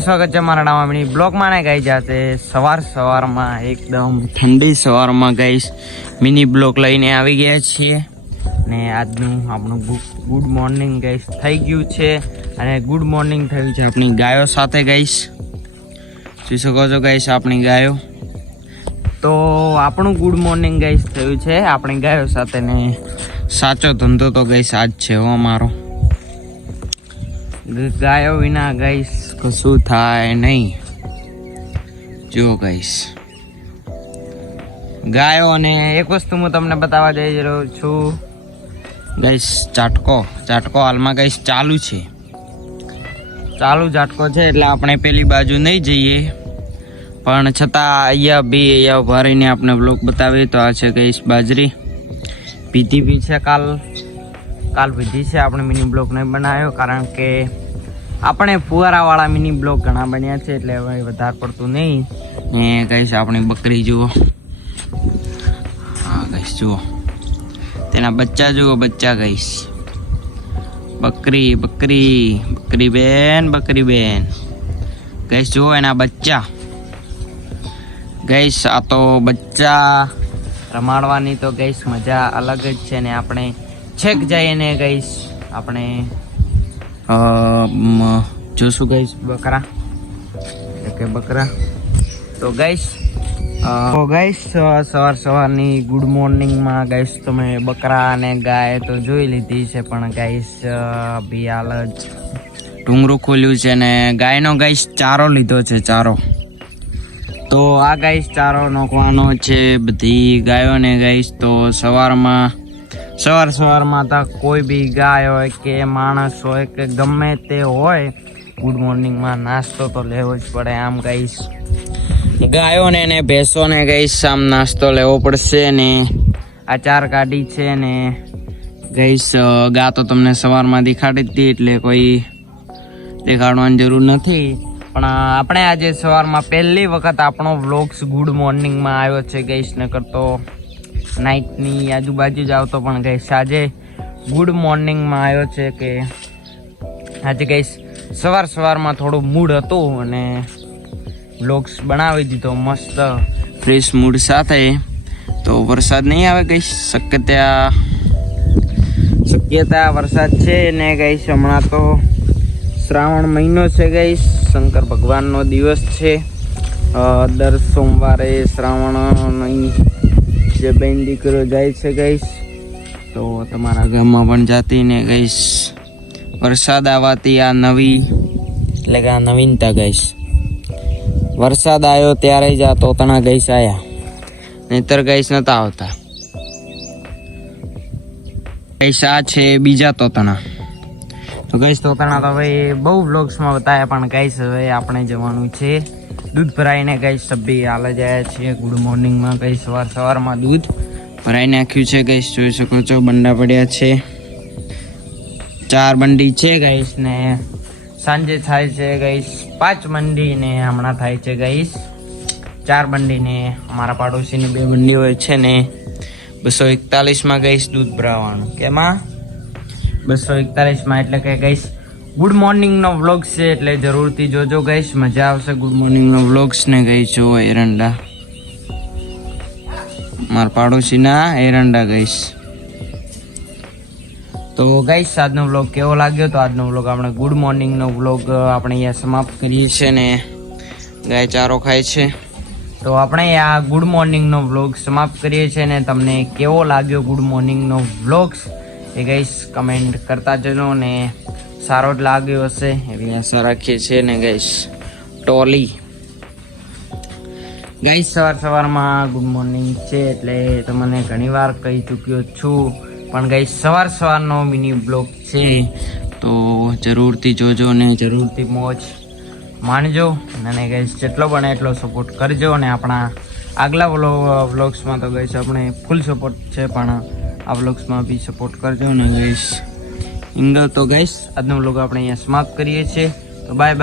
સ્વાગત છે મારા નામની બ્લોગમાં ને ગાઈ જાતે સવારમાં એકદમ ઠંડી સવારમાં ગાઈસ મિની બ્લોગ લઈને આવી ગયા છીએ ને આજનું આપણું ગુડ મોર્નિંગ ગાઈસ થઈ ગયું છે અને ગુડ મોર્નિંગ થયું છે આપણી ગાયો સાથે ગાઈસ જોઈ શકો છો ગાઈસ આપણી ગાયો તો આપણું ગુડ મોર્નિંગ ગાઈસ થયું છે આપણી ગાયો સાથે ને સાચો ધંધો તો ગાઈસ આજ છે હો અમારો ગાયો વિના ગાઈસ કશું થાય નહીં જો ગાઈસ ગાયો અને એક વસ્તુ હું તમને બતાવવા જઈ રહ્યો છું ગાઈસ ઝાટકો હાલમાં ગાઈસ ચાલુ ઝાટકો છે એટલે આપણે પેલી બાજુ નહીં જઈએ પણ છતાં અહીંયા ઉભા રહીને આપણે બ્લોગ બતાવીએ તો આ છે ગાઈસ બાજરી પીધી બી છે કાલ પીધી છે આપણે મિની બ્લોગ નહીં બનાવ્યો કારણ કે આપણે ફુવારાવાળા મિની બ્લોગ ઘણા બન્યા છે એટલે હવે વધારે પડતું નહીં ને ગાઈસ આપણી બકરી જુઓ હા ગાઈસ જુઓ તેના બચ્ચા જુઓ ગાઈસ બકરી બેન ગાઈસ જુઓ એના બચ્ચા ગાઈસ આ તો બચ્ચા રમાડવાની તો ગાઈસ મજા અલગ જ છે ને આપણે છેક જઈએ ને ગાઈસ આપણે જોશું ગાઈસ બકરા તો ગાઈસ સવારની ગુડ મોર્નિંગમાં ગાઈસ તમે બકરા અને ગાય તો જોઈ લીધી છે પણ ગાઈસ બી હાલ જ ડુંગરું ખોલ્યું છે ને ગાયનો ગાઈસ ચારો લીધો છે ચારો તો આ ગાઈસ ચારો નાખવાનો છે બધી ગાયોને ગાઈસ તો સવારમાં તો કોઈ બી ગાય હોય કે માણસ હોય કે ગમે તે હોય ગુડ મોર્નિંગમાં નાસ્તો તો લેવો જ પડે આમ ગાઈસ ગાયોને ને ભેંસોને ગાઈસ આમ નાસ્તો લેવો પડશે ને આ ચાર કાઢી છે ને ગાઈસ ગા તો તમને સવારમાં દેખાડી જ હતી એટલે કોઈ દેખાડવાની જરૂર નથી પણ આપણે આજે સવારમાં પહેલી વખત આપણો વ્લોગ્સ ગુડ મોર્નિંગમાં આવ્યો છે ગાઈસ ન કરતો નાઇટની આજુબાજુ જ આવતો પણ ગાઈસ આજે ગુડ મોર્નિંગમાં આવ્યો છે કે આજે ગાઈસ સવારમાં થોડું મૂડ હતું અને વ્લોગ્સ બનાવી દીધો મસ્ત ફ્રેશ મૂડ સાથે તો વરસાદ નહીં આવે ગાઈસ શક્યતા વરસાદ છે ને ગાઈસ હમણાં તો શ્રાવણ મહિનો છે ગાઈસ શંકર ભગવાનનો દિવસ છે દર સોમવારે શ્રાવણની જે બેન દીકરો જાય છે ગાઈસ તો તમારા ગામમાં પણ જાતી ને ગાઈસ વરસાદ આવવાથી આ નવીનતા ગાઈસ વરસાદ આવ્યો ત્યારે જ આ તોતણા ગાઈસ આવ્યા નહીતર ગાઈસ નતા આવતા ગાઈસ આ છે બીજા તોતણા તો ગાઈસ તોતણા તો હવે બહુ વ્લોગ્સમાં બતાવ્યા પણ ગાઈસ હવે આપણે જવાનું છે દૂધ ભરાઈને ગાઈસ સભી હાલ જ આવ્યા છીએ ગુડ મોર્નિંગમાં ગાઈસ સવારમાં દૂધ ભરાઈ નાખ્યું છે ગાઈસ જોઈ શકો છો બંડા પડ્યા છે 4 બંડી છે ગાઈસ ને સાંજે થાય છે ગાઈસ 5 બંડી ને હમણાં થાય છે ગાઈસ 4 બંડી ને અમારા પાડોશીની 2 બંડી હોય છે ને 241માં ગાઈસ દૂધ ભરાવાનું કેમાં 241માં એટલે કે ગાઈસ ગુડ મોર્નિંગનો વ્લોગ છે એટલે જરૂરથી જોજો ગાઈસ મજા આવશે ગુડ મોર્નિંગનો વ્લોગ્સ ને ગાઈસ જો એરંડા મારા પાડોશીના એરંડા ગાઈસ તો ગાઈસ આજનો વ્લોગ કેવો લાગ્યો તો આજનો વ્લોગ આપણે ગુડ મોર્નિંગનો વ્લોગ આપણે અહીંયા સમાપ્ત કરીએ છીએ ને ગાય ચારો ખાય છે તો આપણે આ ગુડ મોર્નિંગનો વ્લોગ સમાપ્ત કરીએ છીએ ને તમને કેવો લાગ્યો ગુડ મોર્નિંગનો વ્લોગ્સ એ ગાઈસ કમેન્ટ કરતા જજો ને સારો જ લાગ્યો હશે એવી આશા રાખીએ છીએ ને ગાઈસ ટોલી ગાઈસ સવારમાં ગુડ મોર્નિંગ છે એટલે તમને ઘણીવાર કહી ચૂક્યો છું પણ ગાઈસ સવારનો મિની બ્લોગ છે તો જરૂરથી જોજો ને જરૂરથી મોજ માણજો અને ગાઈસ જેટલો બને એટલો સપોર્ટ કરજો અને આપણા આગલા વ્લોગ્સમાં તો ગાઈસ આપણે ફૂલ સપોર્ટ છે પણ આ વ્લોગ્સમાં બી સપોર્ટ કરજો ને ગાઈસ તો ગાઈસ આજનો વ્લોગ આપણે અહીંયા સમાપ્ત કરીએ છીએ તો બાય